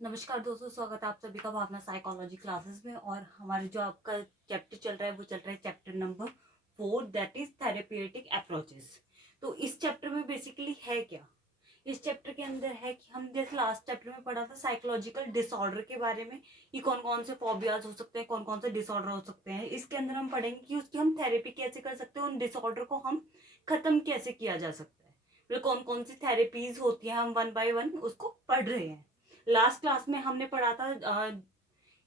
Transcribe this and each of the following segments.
नमस्कार दोस्तों, स्वागत है आप सभी का भावना साइकोलॉजी क्लासेस में। और हमारे जो आपका चैप्टर चल रहा है वो चल रहा है chapter number 4, that is therapeutic approaches. तो इस चैप्टर में बेसिकली है क्या? इस चैप्टर के अंदर है कि हम जैसे लास्ट चैप्टर में पढ़ा था साइकोलॉजिकल डिसऑर्डर के बारे में कि कौन कौन से फोबियाज हो सकते हैं, कौन कौन से डिसऑर्डर हो सकते हैं। इसके अंदर हम पढ़ेंगे कि उसकी हम थेरेपी कैसे कर सकते हैं, उन डिसऑर्डर को हम खत्म कैसे किया जा सकता है, मतलब कौन कौन सी थेरेपीज होती हैं, हम वन बाय वन उसको पढ़ रहे हैं। लास्ट क्लास में हमने पढ़ा था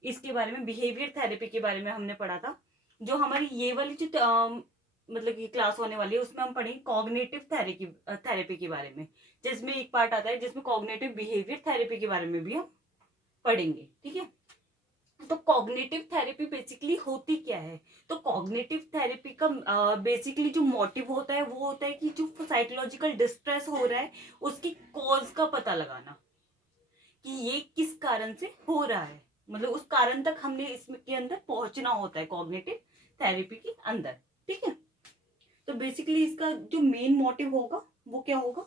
इसके बारे में, बिहेवियर थेरेपी के बारे में हमने पढ़ा था। जो हमारी ये वाली जो मतलब ये क्लास होने वाली है उसमें हम पढ़ेंगे कॉग्निटिव थेरेपी के बारे में, जिसमें एक पार्ट आता है जिसमें कॉग्निटिव बिहेवियर थेरेपी के बारे में भी हम पढ़ेंगे। ठीक है, तो कॉग्निटिव थेरेपी बेसिकली होती क्या है? तो कॉग्निटिव थेरेपी का बेसिकली जो मोटिव होता है वो होता है कि जो साइकोलॉजिकल डिस्ट्रेस हो रहा है उसकी कॉज का पता लगाना कि ये किस कारण से हो रहा है, मतलब उस कारण तक हमने इसके अंदर पहुंचना होता है कॉग्निटिव थेरेपी के अंदर। ठीक है, तो बेसिकली इसका जो मेन मोटिव होगा वो क्या होगा?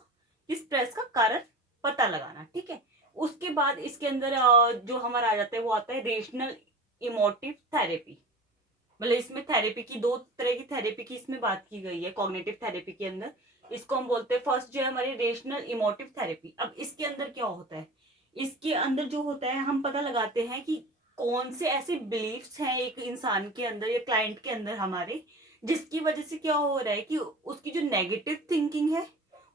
इस स्ट्रेस का कारण पता लगाना। ठीक है, उसके बाद इसके अंदर जो हमारा आ जाता है वो आता है रेशनल इमोटिव थेरेपी। मतलब इसमें थेरेपी की दो तरह की थेरेपी की इसमें बात की गई है कॉग्निटिव थेरेपी के अंदर। इसको हम बोलते हैं फर्स्ट जो है हमारी रेशनल इमोटिव थेरेपी। अब इसके अंदर क्या होता है? इसके अंदर जो होता है हम पता लगाते हैं कि कौन से ऐसे बिलीफ्स हैं एक इंसान के अंदर या क्लाइंट के अंदर हमारे, जिसकी वजह से क्या हो रहा है कि उसकी जो नेगेटिव थिंकिंग है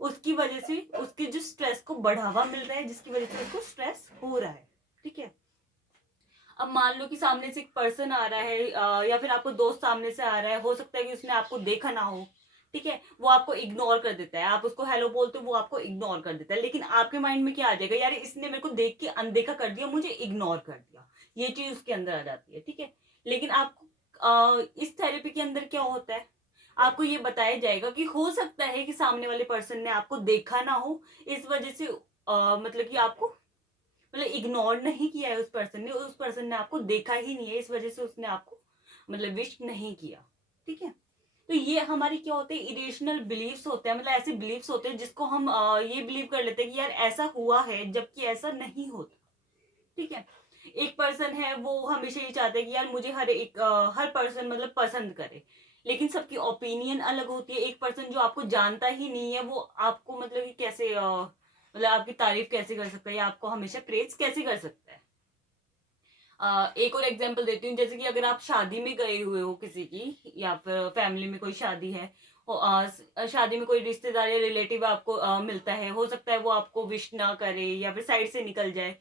उसकी वजह से उसके जो स्ट्रेस को बढ़ावा मिल रहा है, जिसकी वजह से उसको स्ट्रेस हो रहा है। ठीक है, अब मान लो कि सामने से एक पर्सन आ रहा है या फिर आपको दोस्त सामने से आ रहा है, हो सकता है कि उसने आपको देखा ना हो। ठीक है, वो आपको इग्नोर कर देता है, आप उसको हेलो बोलते हो वो आपको इग्नोर कर देता है, लेकिन आपके माइंड में क्या आ जाएगा, यार इसने मेरे को देख के अनदेखा कर दिया, मुझे इग्नोर कर दिया, ये चीज उसके अंदर आ जाती है। ठीक है, लेकिन आपको इस थेरेपी के अंदर क्या होता है, आपको ये बताया जाएगा कि हो सकता है कि सामने वाले पर्सन ने आपको देखा ना हो, इस वजह से मतलब कि आपको, मतलब इग्नोर नहीं किया है उस पर्सन ने आपको देखा ही नहीं है, इस वजह से उसने आपको मतलब विश नहीं किया। ठीक है, तो ये हमारी क्या होते हैं, इरेशनल बिलीव्स होते हैं, मतलब ऐसे बिलीव्स होते हैं जिसको हम ये बिलीव कर लेते हैं कि यार ऐसा हुआ है, जबकि ऐसा नहीं होता। ठीक है, एक पर्सन है वो हमेशा ये चाहता है कि यार मुझे हर पर्सन मतलब पसंद करे, लेकिन सबकी ओपिनियन अलग होती है। एक पर्सन जो आपको जानता ही नहीं है वो आपको मतलब कि कैसे मतलब आपकी तारीफ कैसे कर सकता है या आपको हमेशा प्रेज कैसे कर सकता है। एक और एग्जांपल देती हूँ, जैसे कि अगर आप शादी में गए हुए हो किसी की, या फिर फैमिली में कोई शादी है, शादी में कोई रिश्तेदार या रिलेटिव आपको मिलता है, हो सकता है वो आपको विश ना करे या फिर साइड से निकल जाए।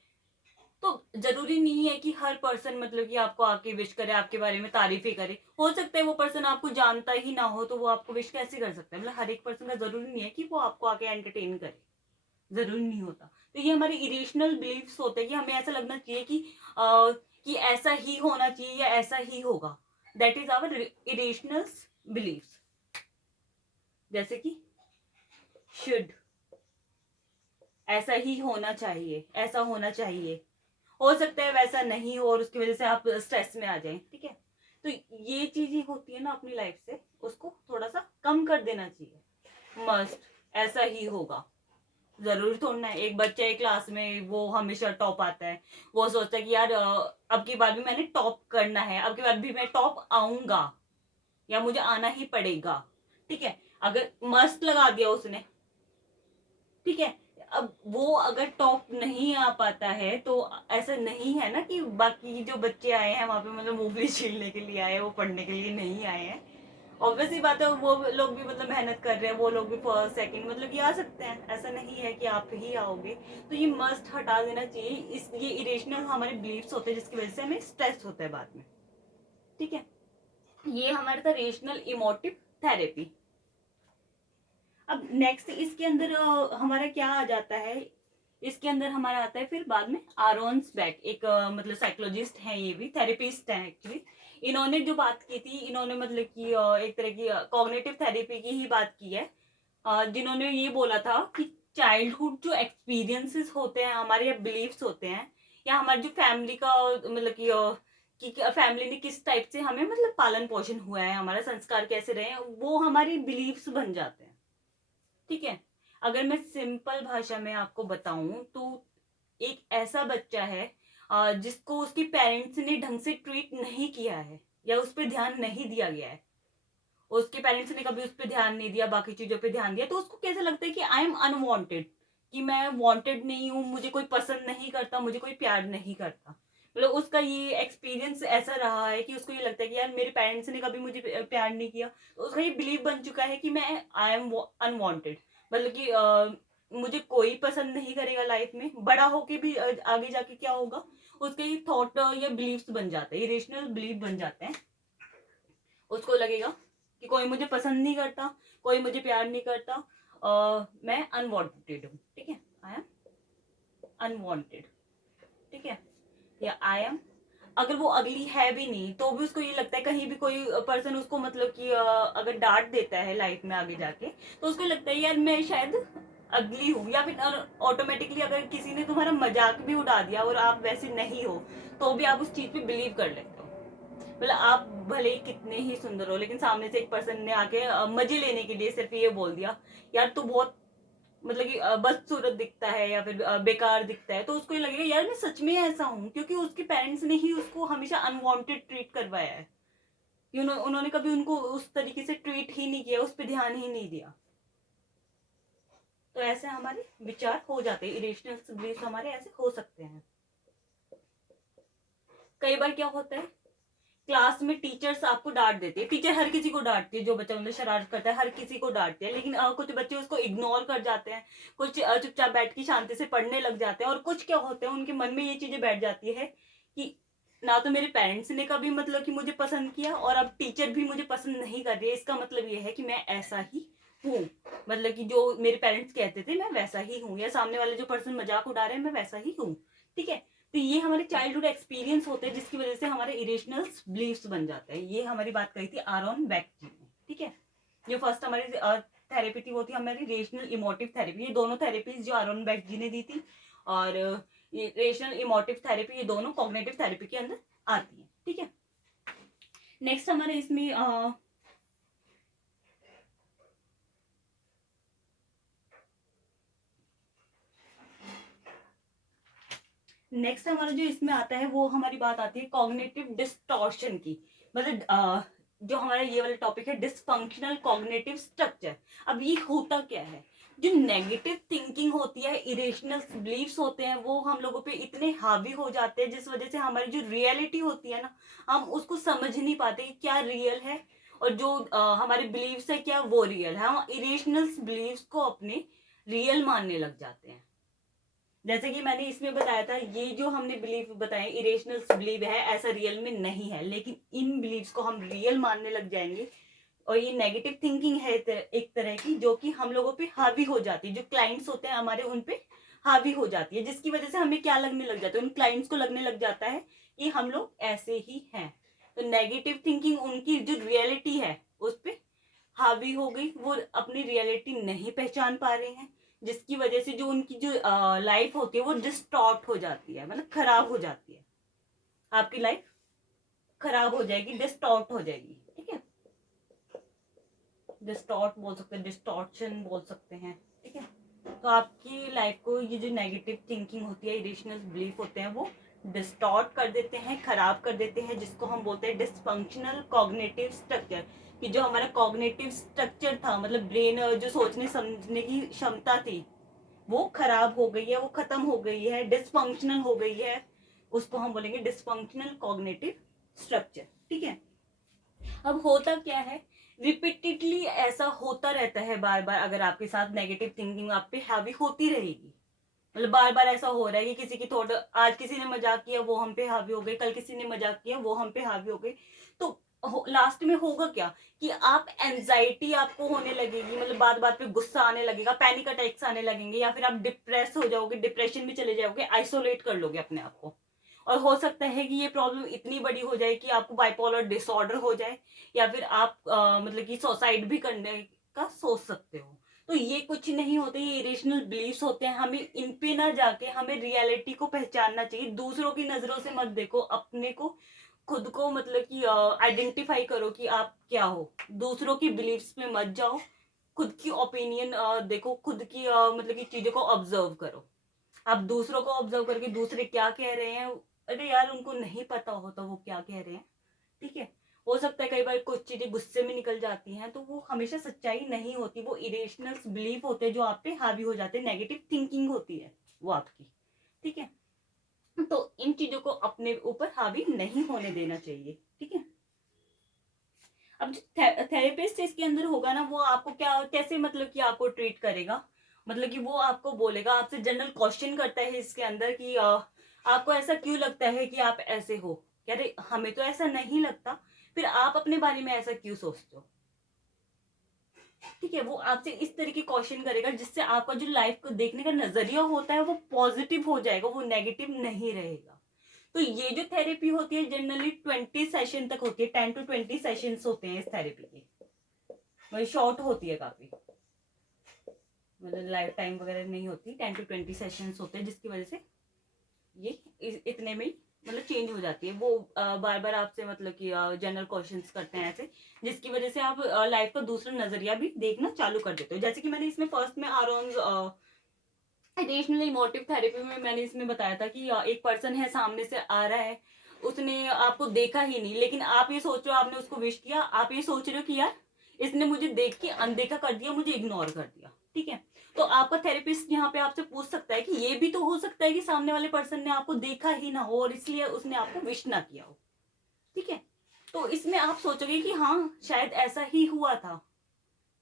तो जरूरी नहीं है कि हर पर्सन मतलब कि आपको आके विश करे, आपके बारे में तारीफ ही करे। हो सकता है वो पर्सन आपको जानता ही ना हो, तो वो आपको विश कैसे कर सकता है? मतलब हर एक पर्सन का जरूरी नहीं है कि वो आपको आके एंटरटेन करे, जरूरी नहीं होता। तो ये हमारे इरेशनल बिलीफ्स होते हैं कि हमें ऐसा लगना चाहिए कि ऐसा ही होना चाहिए या ऐसा ही होगा। That is our irrational beliefs. जैसे कि शुड, ऐसा ही होना चाहिए, ऐसा होना चाहिए, हो सकता है वैसा नहीं हो और उसकी वजह से आप स्ट्रेस में आ जाएं। ठीक है, तो ये चीजें होती है ना अपनी लाइफ से, उसको थोड़ा सा कम कर देना चाहिए। मस्ट ऐसा ही होगा, जरूरी थोड़ा है। एक बच्चा एक क्लास में वो हमेशा टॉप आता है, वो सोचता है कि यार अब की बार भी मैंने टॉप करना है, अब की बार भी मैं टॉप आऊंगा या मुझे आना ही पड़ेगा। ठीक है, अगर मस्त लगा दिया उसने, ठीक है, अब वो अगर टॉप नहीं आ पाता है तो ऐसा नहीं है ना कि बाकी जो बच्चे आए हैं वहां पे मतलब मूवी छीलने के लिए आए हैं, वो पढ़ने के लिए नहीं आए हैं। ऑब्वियसली बात है, वो लोग भी मतलब मेहनत कर रहे हैं, वो लोग भी फर्स्ट सेकंड मतलब ये आ सकते हैं, ऐसा नहीं है कि आप ही आओगे। तो ये मस्ट हटा देना चाहिए। इस ये इरेशनल हमारे बिलीफ्स होते हैं जिसकी वजह से हमें स्ट्रेस होता है बाद में। ठीक है, ये हमारा था रेशनल इमोटिव थेरेपी। अब नेक्स्ट इसके अंदर हमारा क्या आ जाता है, इसके अंदर हमारा आता है फिर बाद में आरोन्स बैक, एक मतलब साइकोलॉजिस्ट हैं, ये भी थेरेपिस्ट हैं एक्चुअली। इन्होंने जो बात की थी, इन्होंने मतलब कि एक तरह की कॉग्निटिव थेरेपी की ही बात की है। जिन्होंने ये बोला था कि चाइल्डहुड जो एक्सपीरियंसेस होते हैं हमारे, या बिलीव्स होते हैं, या हमारी जो फैमिली का मतलब कि फैमिली ने किस टाइप से हमें मतलब पालन पोषण हुआ है, हमारा संस्कार कैसे रहे हैं, वो हमारी बिलीव्स बन जाते हैं। ठीक है, अगर मैं सिंपल भाषा में आपको बताऊं तो एक ऐसा बच्चा है जिसको उसके पेरेंट्स ने ढंग से ट्रीट नहीं किया है या उस पर ध्यान नहीं दिया गया है, उसके पेरेंट्स ने कभी उस पर ध्यान नहीं दिया, बाकी चीजों पे ध्यान दिया, तो उसको कैसा लगता है कि आई एम अनवांटेड, कि मैं वांटेड नहीं हूँ, मुझे कोई पसंद नहीं करता, मुझे कोई प्यार नहीं करता। मतलब उसका ये एक्सपीरियंस ऐसा रहा है कि उसको ये लगता है कि यार मेरे पेरेंट्स ने कभी मुझे प्यार नहीं किया, तो उसका ये बिलीव बन चुका है कि मैं आई एम अनवांटेड, मतलब कि मुझे कोई पसंद नहीं करेगा लाइफ में। बड़ा होके भी आगे जाके क्या होगा, उसके ये थॉट या बिलीव्स बन जाते हैं, इरेशनल बिलीव बन जाते हैं। उसको लगेगा कि कोई मुझे पसंद नहीं करता, कोई मुझे प्यार नहीं करता, मैं अनवांटेड हूँ, ठीक है, आई एम अनवांटेड, ठीक है, या आई एम, अगर वो अगली है भी नहीं तो भी उसको ये लगता है, कहीं भी कोई पर्सन उसको मतलब कि अगर डांट देता है लाइफ में आगे जाके, तो उसको लगता है यार मैं शायद अगली हूँ, या फिर ऑटोमेटिकली अगर किसी ने तुम्हारा मजाक भी उड़ा दिया और आप वैसे नहीं हो, तो भी आप उस चीज पे बिलीव कर लेते हो। मतलब आप भले ही कितने ही सुंदर हो, लेकिन सामने से एक पर्सन ने आके मजे लेने के लिए सिर्फ ये बोल दिया यार तू बहुत मतलब कि बदसूरत दिखता है या फिर बेकार दिखता है, तो उसको ये लगेगा यार मैं सच में ऐसा हूँ, क्योंकि उसके पेरेंट्स ने ही उसको हमेशा अनवांटेड ट्रीट करवाया है, कि उन्होंने कभी उनको उस तरीके से ट्रीट ही नहीं किया, उस पर ध्यान ही नहीं दिया। तो ऐसे हमारे विचार हो जाते हैं, इरेशनल बिलीफ हमारे ऐसे हो सकते हैं। कई बार क्या होता है, क्लास में टीचर्स आपको डांट देते हैं, टीचर हर किसी को डांटती है, जो बच्चा मतलब शरारत करता है हर किसी को डांटते हैं, लेकिन कुछ बच्चे उसको इग्नोर कर जाते हैं, कुछ चुपचाप बैठ के शांति से पढ़ने लग जाते हैं, और कुछ क्या होते हैं उनके मन में ये चीजें बैठ जाती है कि ना तो मेरे पेरेंट्स ने कभी मतलब कि मुझे पसंद किया, और अब टीचर भी मुझे पसंद नहीं कर रही है, इसका मतलब ये है कि मैं ऐसा ही हूँ, मतलब कि जो मेरे पेरेंट्स कहते थे मैं वैसा ही हूँ, या सामने वाले जो पर्सन मजाक उड़ा रहे हैं मैं वैसा ही हूँ, ठीक है। तो ये हमारे चाइल्डहुड एक्सपीरियंस होते हैं, जिसकी वजह से हमारे इरेशनल बिलीव्स बन जाते हैं। ये हमारी बात कही थी आरॉन बैक्टी ने, ठीक है। ये फर्स्ट हमारी थेरेपी थी, वो थी हमारी रेशनल इमोटिव थेरेपी। ये दोनों थेरेपीज जो आरॉन बैक्टी ने दी थी, और ये रेशनल इमोटिव थेरेपी, ये दोनों कॉग्निटिव थेरेपी के अंदर आती है, ठीक है। नेक्स्ट हमारे इसमें नेक्स्ट हमारा जो इसमें आता है वो हमारी बात आती है कॉग्निटिव डिस्टॉर्शन की। मतलब जो हमारा ये वाला टॉपिक है डिसफंक्शनल कॉग्निटिव स्ट्रक्चर। अब ये होता क्या है, जो नेगेटिव थिंकिंग होती है, इरेशनल बिलीव्स होते हैं, वो हम लोगों पे इतने हावी हो जाते हैं, जिस वजह से हमारी जो रियलिटी होती है ना, हम उसको समझ नहीं पाते कि क्या रियल है, और जो हमारे बिलीव्स है क्या वो रियल है। हम इरेशनल बिलीव्स को अपने रियल मानने लग जाते हैं। जैसे कि मैंने इसमें बताया था, ये जो हमने बिलीफ बताए इरेशनल बिलीव है, ऐसा रियल में नहीं है, लेकिन इन बिलीव्स को हम रियल मानने लग जाएंगे। और ये नेगेटिव थिंकिंग है एक तरह की, जो कि हम लोगों पे हावी हो जाती है, जो क्लाइंट्स होते हैं हमारे उन पे हावी हो जाती है, जिसकी वजह से हमें क्या लगने लग जाता है, उन क्लाइंट्स को लगने लग जाता है कि हम लोग ऐसे ही हैं। तो नेगेटिव थिंकिंग उनकी जो रियलिटी है उस पर हावी हो गई, वो अपनी रियलिटी नहीं पहचान पा रहे हैं, जिसकी वजह से जो उनकी जो लाइफ होती है वो डिस्टॉर्ट हो जाती है, मतलब खराब हो जाती है। आपकी लाइफ खराब हो जाएगी, डिस्टॉर्ट हो जाएगी, ठीक है। डिस्टॉर्ट बोल सकते हैं, डिस्टॉर्शन बोल सकते हैं, ठीक है। तो आपकी लाइफ को ये जो नेगेटिव थिंकिंग होती है, इरेशनल बिलीफ होते हैं, वो डिस्टॉर्ट कर देते हैं, खराब कर देते हैं, जिसको हम बोलते हैं डिसफंक्शनल कॉग्निटिव स्ट्रक्चर। कि जो हमारा कॉग्निटिव स्ट्रक्चर था, मतलब ब्रेन जो सोचने समझने की क्षमता थी, वो खराब हो गई है, वो खत्म हो गई है, डिसफंक्शनल हो गई है, उसको हम बोलेंगे डिसफंक्शनल कॉग्निटिव स्ट्रक्चर, ठीक है। अब होता क्या है, रिपीटेडली ऐसा होता रहता है बार बार, अगर आपके साथ नेगेटिव थिंकिंग आप पे हावी होती रहेगी, मतलब बार बार ऐसा हो रहा है कि किसी की थोड़ा, आज किसी ने मजाक किया वो हम पे हावी हो गए, कल किसी ने मजाक किया वो हम पे हावी हो गए, तो लास्ट में होगा क्या कि आप एंजाइटी आपको होने लगेगी, मतलब बात बात पे गुस्सा आने लगेगा, पैनिक अटैक्स आने लगेंगे, या फिर आप डिप्रेस हो जाओगे, डिप्रेशन में चले जाओगे, आइसोलेट कर लोगे अपने आप को। और हो सकता है कि ये प्रॉब्लम इतनी बड़ी हो जाए कि आपको बाइपोलर डिसऑर्डर हो जाए, या फिर आप मतलब कि सुसाइड भी करने का सोच सकते हो। तो ये कुछ नहीं होते, ये इरेशनल बिलीव्स होते हैं। हमें इन पे ना जाके हमें रियलिटी को पहचानना चाहिए, दूसरों की नजरों से मत देखो, अपने को खुद को मतलब कि आइडेंटिफाई करो कि आप क्या हो, दूसरों की बिलीव्स में मत जाओ, खुद की ओपिनियन देखो, खुद की मतलब की चीजों को ऑब्जर्व करो। आप दूसरों को ऑब्जर्व करके दूसरे क्या कह रहे हैं, अरे यार उनको नहीं पता होता वो क्या कह रहे हैं, ठीक है। हो सकता है कई बार कुछ चीजें गुस्से में निकल जाती हैं, तो वो हमेशा सच्चाई नहीं होती, वो इरेशनल बिलीफ होते हैं जो आप पे हावी हो जाते हैं, नेगेटिव थिंकिंग होती है वो आपकी, ठीक है। तो इन चीजों को अपने ऊपर हावी नहीं होने देना चाहिए, ठीक है। अब जो थेरेपिस्ट इसके अंदर होगा ना, वो आपको क्या कैसे मतलब कि आपको ट्रीट करेगा, मतलब कि वो आपको बोलेगा, आपसे जनरल क्वेश्चन करता है इसके अंदर कि आपको ऐसा क्यों लगता है कि आप ऐसे हो, कह रहे हमें तो ऐसा नहीं लगता, फिर आप अपने बारे में ऐसा क्यों सोचते हो, ठीक है। वो आपसे इस तरह की क्वेश्चन करेगा जिससे आपका जो लाइफ को देखने का नजरिया होता है वो पॉजिटिव हो जाएगा, वो नेगेटिव नहीं रहेगा। तो ये जो थेरेपी होती है जनरली 20 सेशन तक होती है, 10 to 20 सेशन होते हैं इस थेरेपी के, मतलब शॉर्ट होती है काफी, मतलब लाइफ टाइम वगैरह नहीं होती, 10 to 20 सेशन होते हैं, जिसकी वजह से ये इतने में ही मतलब चेंज हो जाती है। वो बार बार आपसे मतलब कि जनरल क्वेश्चंस करते हैं ऐसे, जिसकी वजह से आप लाइफ का दूसरा नजरिया भी देखना चालू कर देते हो। जैसे कि मैंने इसमें फर्स्ट में आरोन एडिशनल इमोटिव थेरेपी में मैंने इसमें बताया था कि एक पर्सन है सामने से आ रहा है, उसने आपको देखा ही नहीं, लेकिन आप ये सोच रहे हो आपने उसको विश किया, आप ये सोच रहे हो कि यार इसने मुझे देख के अनदेखा कर दिया, मुझे इग्नोर कर दिया, ठीक है। तो आपका थेरेपिस्ट यहाँ पे आपसे पूछ सकता है कि ये भी तो हो सकता है कि सामने वाले पर्सन ने आपको देखा ही ना हो और इसलिए उसने आपको विश ना किया हो, ठीक है। तो इसमें आप सोचोगे कि हाँ शायद ऐसा ही हुआ था,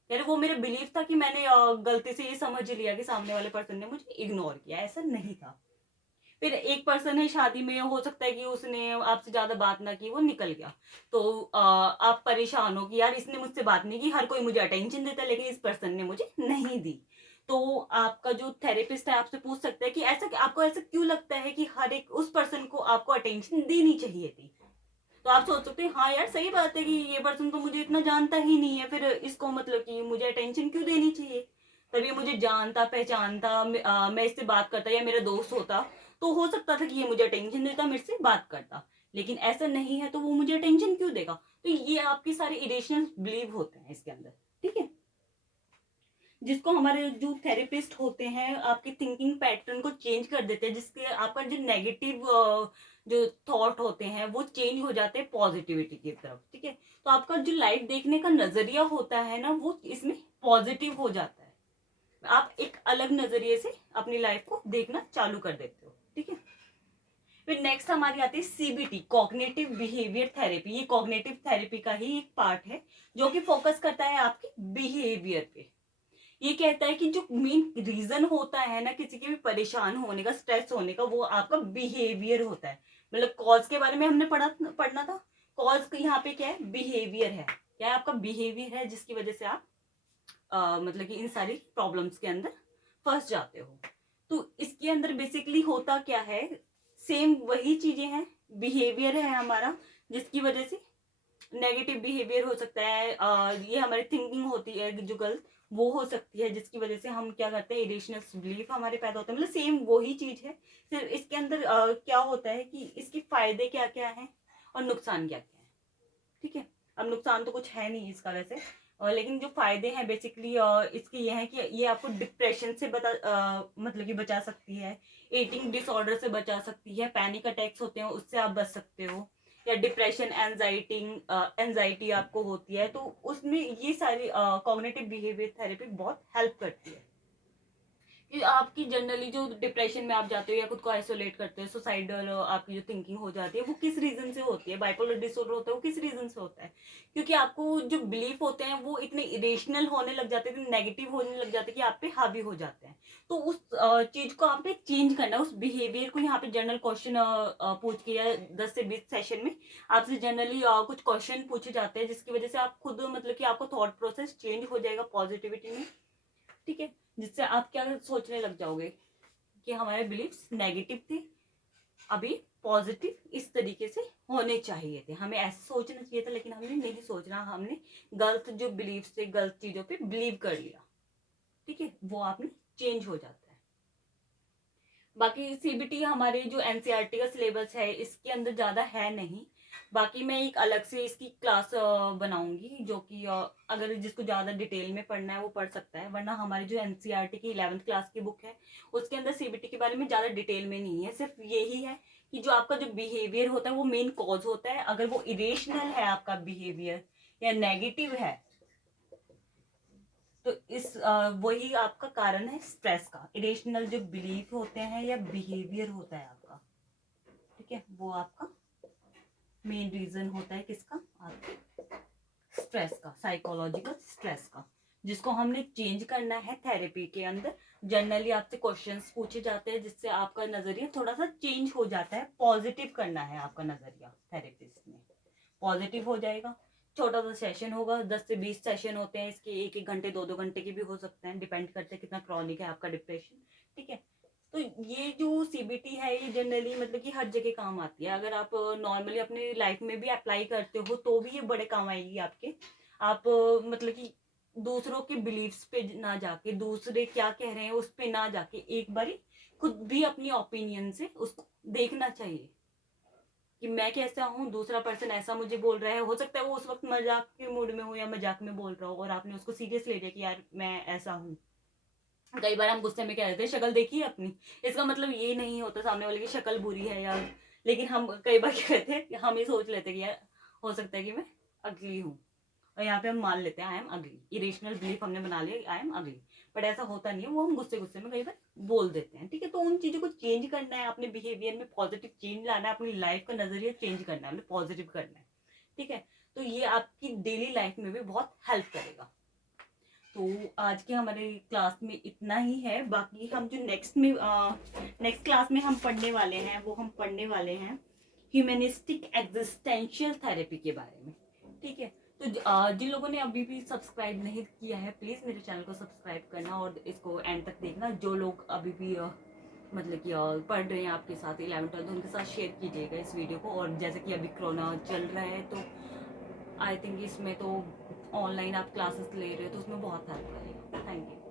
यार वो मेरा बिलीफ था कि मैंने गलती से ये समझ लिया कि सामने वाले पर्सन ने मुझे इग्नोर किया, ऐसा नहीं था। फिर एक पर्सन है शादी में, हो सकता है कि उसने आपसे ज्यादा बात ना की, वो निकल गया, तो आप परेशान हो कि यार इसने मुझसे बात नहीं की, हर कोई मुझे अटेंशन देता है लेकिन इस पर्सन ने मुझे नहीं दी। तो आपका जो थेरेपिस्ट है आपसे पूछ सकता है कि ऐसा आपको ऐसा क्यों लगता है कि हर एक उस पर्सन को आपको अटेंशन देनी चाहिए थी। तो आप सोच सकते हैं हाँ यार सही बात है कि ये पर्सन तो मुझे इतना जानता ही नहीं है, फिर इसको मतलब कि मुझे अटेंशन क्यों देनी चाहिए। तभी मुझे जानता पहचानता, मैं इससे बात करता या मेरा दोस्त होता, तो हो सकता था कि ये मुझे अटेंशन देता, मेरे से बात करता, लेकिन ऐसा नहीं है तो वो मुझे अटेंशन क्यों देगा। तो ये आपके सारे इरेशनल बिलीव होते हैं इसके अंदर, ठीक है, जिसको हमारे जो थेरेपिस्ट होते हैं आपके थिंकिंग पैटर्न को चेंज कर देते हैं, जिसके आपका जो नेगेटिव जो थॉट होते हैं वो चेंज हो जाते हैं पॉजिटिविटी की तरफ, ठीक है। तो आपका जो लाइफ देखने का नजरिया होता है ना वो इसमें पॉजिटिव हो जाता है, आप एक अलग नजरिए से अपनी लाइफ को देखना चालू कर देते हो, ठीक है। फिर नेक्स्ट हमारी आती है सीबीटी, कॉग्निटिव बिहेवियर थेरेपी। ये कॉग्निटिव थेरेपी का ही एक पार्ट है जो कि फोकस करता है आपके बिहेवियर पे। ये कहता है कि जो मेन रीजन होता है ना किसी के भी परेशान होने का, स्ट्रेस होने का, वो आपका बिहेवियर होता है। मतलब कॉज के बारे में हमने पढ़ना था, कॉज यहाँ पे क्या है, बिहेवियर है, क्या है आपका बिहेवियर है जिसकी वजह से आप मतलब कि इन सारी प्रॉब्लम्स के अंदर फंस जाते हो। तो इसके अंदर बेसिकली होता क्या है, सेम वही चीजें हैं, बिहेवियर है हमारा जिसकी वजह से नेगेटिव बिहेवियर हो सकता है, ये हमारी थिंकिंग होती है जो गलत, वो हो सकती है जिसकी वजह से हम क्या करते हैं, इरेशनल बिलीफ हमारे पैदा होता है, मतलब सेम वही चीज है। सिर्फ इसके अंदर क्या होता है कि इसके फायदे क्या क्या हैं और नुकसान क्या क्या है, ठीक है। अब नुकसान तो कुछ है नहीं इसका वैसे, लेकिन जो फायदे हैं बेसिकली इसके ये हैं कि ये आपको डिप्रेशन से मतलब कि बचा सकती है, ईटिंग डिसऑर्डर से बचा सकती है, पैनिक अटैक्स होते हैं उससे आप बच सकते हो, या डिप्रेशन एंजाइटी आपको होती है, तो उसमें ये सारी कॉग्निटिव बिहेवियर थेरेपी बहुत हेल्प करती है। कि आपकी जनरली जो डिप्रेशन में आप जाते हो या खुद को आइसोलेट करते हो, सुसाइडल आपकी जो थिंकिंग हो जाती है वो किस रीजन से होती है, बाइपोलर डिसऑर्डर होता है वो किस रीजन से होता है, क्योंकि आपको जो बिलीफ होते हैं वो इतने इरेशनल होने लग जाते हैं, नेगेटिव होने लग जाते हैं कि आप पे हावी हो जाते हैं। तो उस चीज को आपने चेंज करना है, उस बिहेवियर को। यहाँ पे जनरल क्वेश्चन पूछ के या 10 से 20 सेशन में आपसे जनरली कुछ क्वेश्चन पूछे जाते हैं जिसकी वजह से आप खुद मतलब कि आपको थॉट प्रोसेस चेंज हो जाएगा पॉजिटिविटी में, ठीक है। जिससे आप क्या सोचने लग जाओगे कि हमारे बिलीफ्स नेगेटिव थे, अभी पॉजिटिव इस तरीके से होने चाहिए थे, हमें ऐसा सोचना चाहिए था लेकिन हमने नहीं सोचना, हमने गलत जो बिलीफ्स थे, गलत चीजों पे बिलीव कर लिया, ठीक है, वो आपने चेंज हो जाता है। बाकी सीबीटी हमारे जो एनसीईआरटी का सिलेबस है इसके अंदर ज्यादा है नहीं, बाकी मैं एक अलग से इसकी क्लास बनाऊंगी, जो कि अगर जिसको ज़्यादा डिटेल में पढ़ना है वो पढ़ सकता है, वरना हमारी जो एनसीईआरटी की 11th क्लास की बुक है उसके अंदर सीबीटी के बारे में ज़्यादा डिटेल में नहीं है। सिर्फ यही है कि जो आपका जो बिहेवियर होता है वो मेन कॉज होता है। अगर वो इरेशनल है आपका बिहेवियर या नेगेटिव है, तो इस वही आपका कारण है स्ट्रेस का। इरेशनल जो बिलीफ होते हैं या बिहेवियर होता है आपका, ठीक है, वो आपका मेन रीजन होता है किसका, आपके स्ट्रेस का, साइकोलॉजिकल स्ट्रेस का, जिसको हमने चेंज करना है थेरेपी के अंदर। जनरली आपसे क्वेश्चंस पूछे जाते हैं जिससे आपका नजरिया थोड़ा सा चेंज हो जाता है। पॉजिटिव करना है आपका नजरिया, थेरेपिस्ट ने पॉजिटिव हो जाएगा। छोटा सा सेशन होगा, 10 से 20 सेशन होते हैं इसके, 1-1 घंटे 2-2 घंटे के भी हो सकते हैं, डिपेंड करते हैं कितना क्रॉनिक है आपका डिप्रेशन, ठीक है। तो ये जो सीबीटी है ये जनरली मतलब कि हर जगह काम आती है। अगर आप नॉर्मली अपनी लाइफ में भी अप्लाई करते हो तो भी ये बड़े काम आएगी आपके। आप मतलब कि दूसरों के बिलीव्स पे ना जाके, दूसरे क्या कह रहे हैं उस पे ना जाके, एक बारी खुद भी अपनी ओपिनियन से उसको देखना चाहिए कि मैं कैसा हूँ, दूसरा पर्सन ऐसा मुझे बोल रहा है, हो सकता है वो उस वक्त मजाक के मूड में हो या मजाक में बोल रहा हो और आपने उसको सीरियस ले लिया कि यार मैं ऐसा हूँ। कई बार हम गुस्से में कह देते हैं शक्ल देखी है अपनी, इसका मतलब ये नहीं होता सामने वाले की शक्ल बुरी है या, लेकिन हम कई बार क्या कहते हैं, हम ये सोच लेते हैं कि यार हो सकता है कि मैं अगली हूँ, और यहाँ पे हम मान लेते हैं आई एम अगली। इरेशनल बिलीफ हमने बना लिया आई एम अगली, बट ऐसा होता नहीं है, वो हम गुस्से गुस्से में कई बार बोल देते हैं, ठीक है। तो उन चीजों को चेंज करना है, अपने बिहेवियर में पॉजिटिव चेंज लाना है, अपनी लाइफ का नजरिया चेंज करना है, पॉजिटिव करना है, ठीक है। तो ये आपकी डेली लाइफ में भी बहुत हेल्प करेगा। तो आज के हमारे क्लास में इतना ही है। बाकी हम जो नेक्स्ट क्लास में हम पढ़ने वाले हैं, वो हम पढ़ने वाले हैं ह्यूमनिस्टिक एग्जिस्टेंशियल थेरेपी के बारे में, ठीक है। तो जिन लोगों ने अभी भी सब्सक्राइब नहीं किया है, प्लीज़ मेरे चैनल को सब्सक्राइब करना और इसको एंड तक देखना। जो लोग अभी भी मतलब कि पढ़ रहे हैं आपके साथ 11th-12th, उनके साथ शेयर कीजिएगा इस वीडियो को। और जैसे कि अभी कोरोना चल रहा है तो आई थिंक इसमें तो ऑनलाइन आप क्लासेस ले रहे हो तो उसमें बहुत हेल्प करेगा। Thank you.